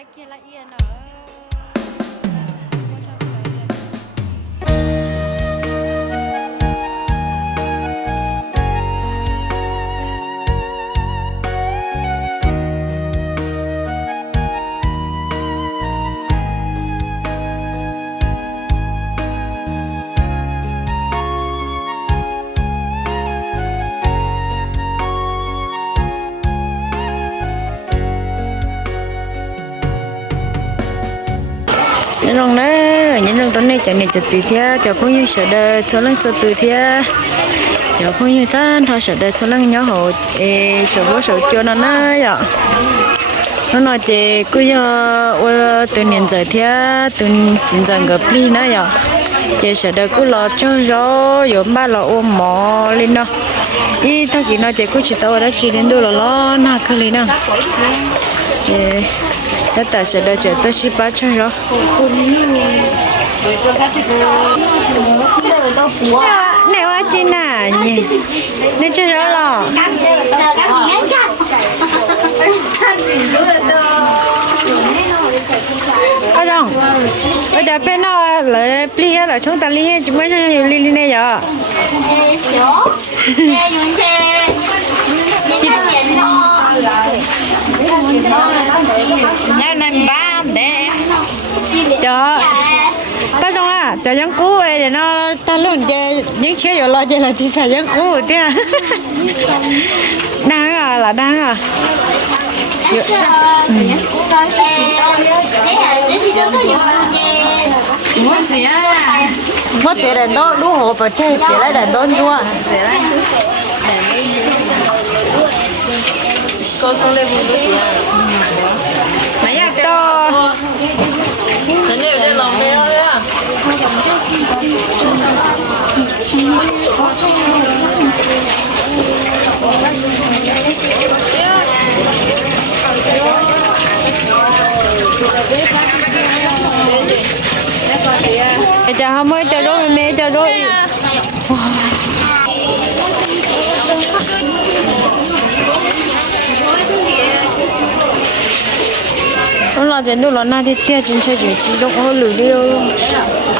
ai kia lại yên ở nhân cho nên cho nên cho chẳng thế cho không như sợ đời cho lần cho từ thế cho phong như ta thà sợ đời cho lần nhỏ hồ sợ bố sợ cho nó nè ạ, nó nói chị cứ giờ ôi giờ thế từ chín giờ gặp đi nữa ạ, chị sợ đời cứ lo cho gió rồi ba lo ôm mỏ lên đó. Ý thằng kia nói chị cứ chỉ tao đã chỉ đến đâu là lo na cái lên đó. Chị ta cả sẽ đợi chờ tới ship cho rồi này hoa chín nè nhỉ nên chưa rõ lò. Ở đâu ở đây bên nó lại pli là chúng ta li chúng mới chơi li li này giờ. Nhà này ba để cho. bắt đầu à cho những cú ấy để nó ta luôn chơi những chơi rồi lo chơi là chỉ xài những cú thôi à đang à là đang à để nó đủ hộ và chơi tiền lại để đón đua. Con không lên vùng đất Nãy giờ chơi to Nãy giờ chơi lòng mèo đấy à Ê, chào không mới chào đôi mẹ chào đôi nó là chuyện đâu là na thì tia chính chơi chuyện chỉ động hơn lử điêu luôn. Ê, Yuli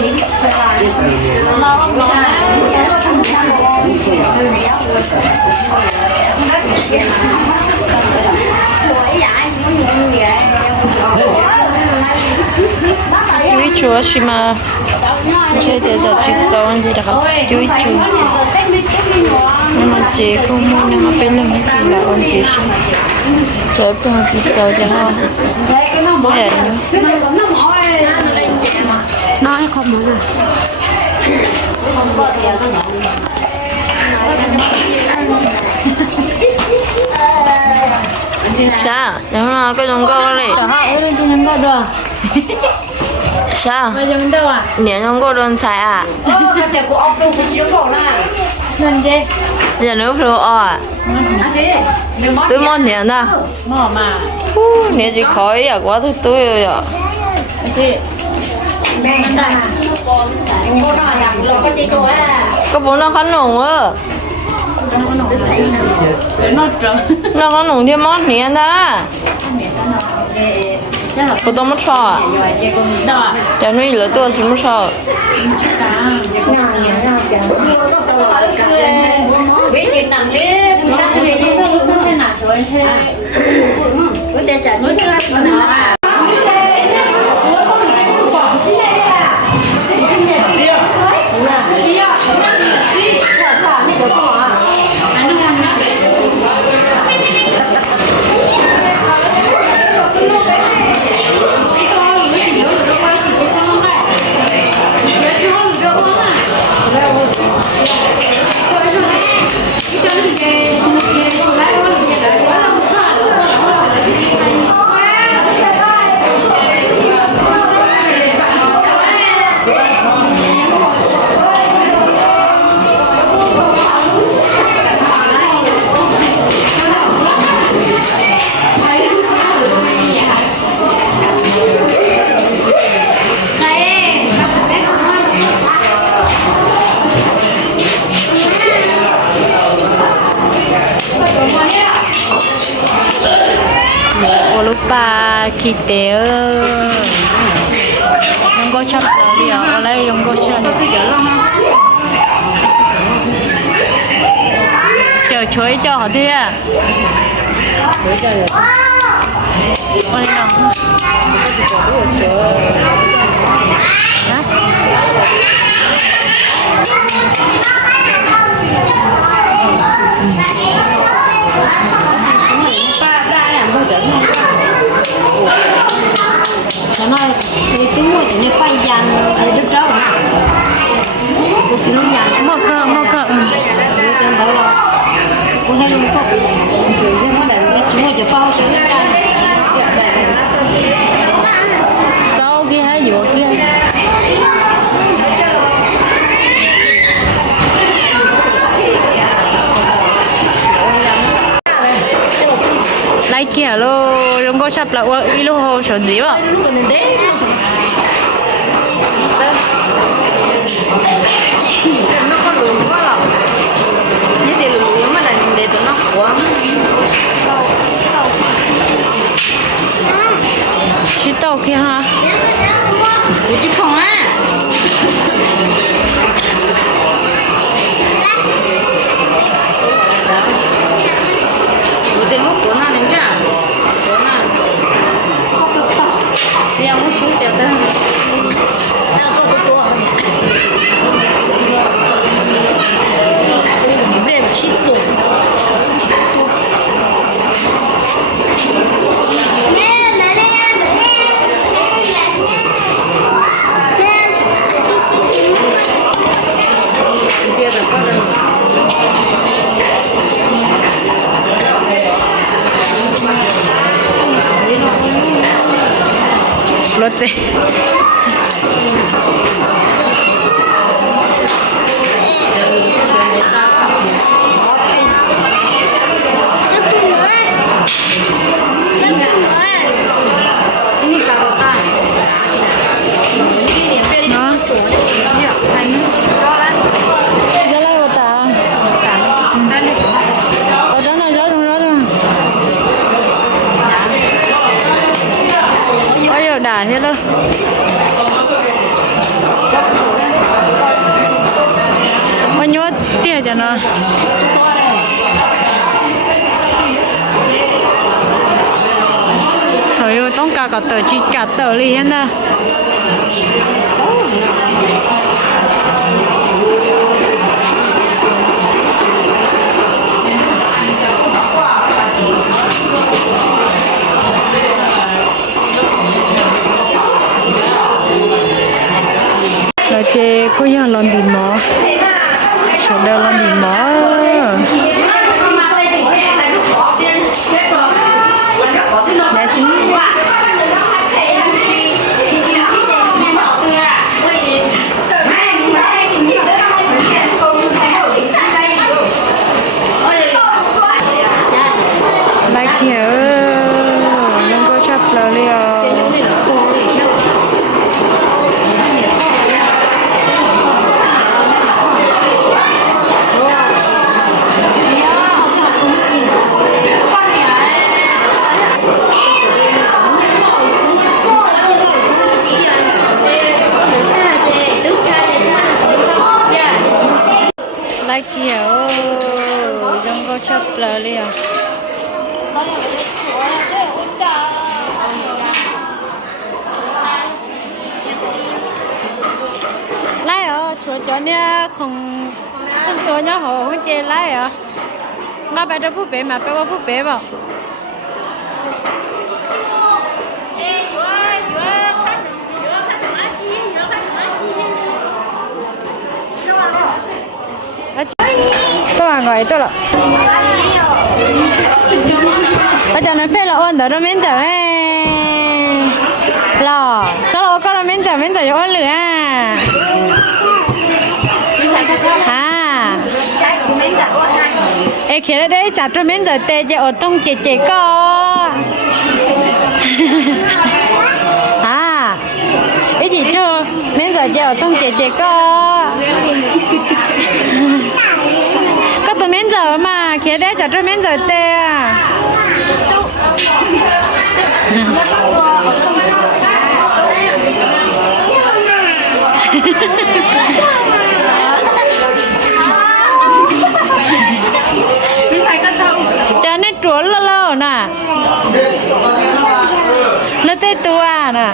chú chúa xí mà chơi để giờ chỉ cho anh gì đó chú chúa nhưng mà chị không muốn nhưng mà bên lưng thì là anh chị xí chơi bên chị cho cho nó hẹn nói không muốn rồi. Sao? Đúng rồi, cái giống câu này Sao ở đây chúng ta được. Sao? Bây giờ mình đâu à? Nhớ giống câu đơn xài à nên gì Giờ nếu phụ à Tôi mong nhớ nè mỏ mà Nhớ chỉ khỏi à quá tôi tôi rồi à chị Có bố nó khăn nồng á nó trống Nó khăn nồng thêm món nhớ nè Cô tôi mất sợ à đâu à Giờ nó lỡ tôi chỉ mất sợ Hãy subscribe cho kênh Ghiền Mì Gõ Để không bỏ lỡ khi té dùng có chấp đi à ở đây dùng có chấp chờ chuối cho họ thế à ôi nào Hả? Là qua ít lô hồ sợ gì vậy? Nó có lùn quá lắm như để lùn mà là để tụi nó quá chỉ tao kia ha chứ không 그 렇? Có tờ chỉ cả tờ li hết nè. Là chị có nhà làm gì mà sợ đâu làm gì mà chấp lời liền lại ở chỗ chỗ nha không xin tôi nhớ hồ không chơi lại ở mà bây giờ phụ bể mà bây giờ phụ bể vào tôi à gọi tôi là bây giờ nó phải là ôn, đó nó miễn giờ lò, cho nó có nó miễn giờ miễn giờ cho ôn lửa. À. À ê khi đấy, chả cho miễn giờ tê cho ở tông chị chị co. À. Cái chị cho miễn giờ cho ở tông chị chị co. Có tụi miễn giờ mà. เคเด걔네저쪽면절대야จะในจวนแล้วน่ะแล้วเต้ตัวน่ะ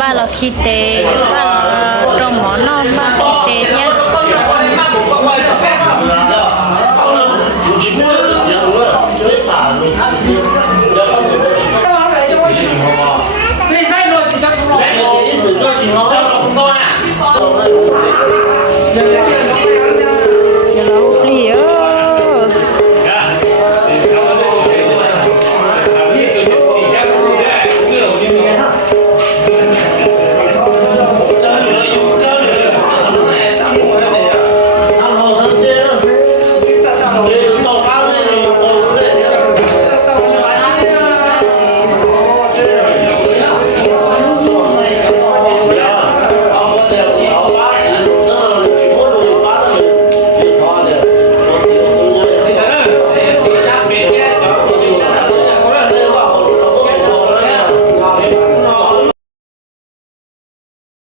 บ้านเราคิดเตบ้านเราตรงหมอนอบ้านคิดเตเนี่ยไม่ใช่รถจะต้องรอ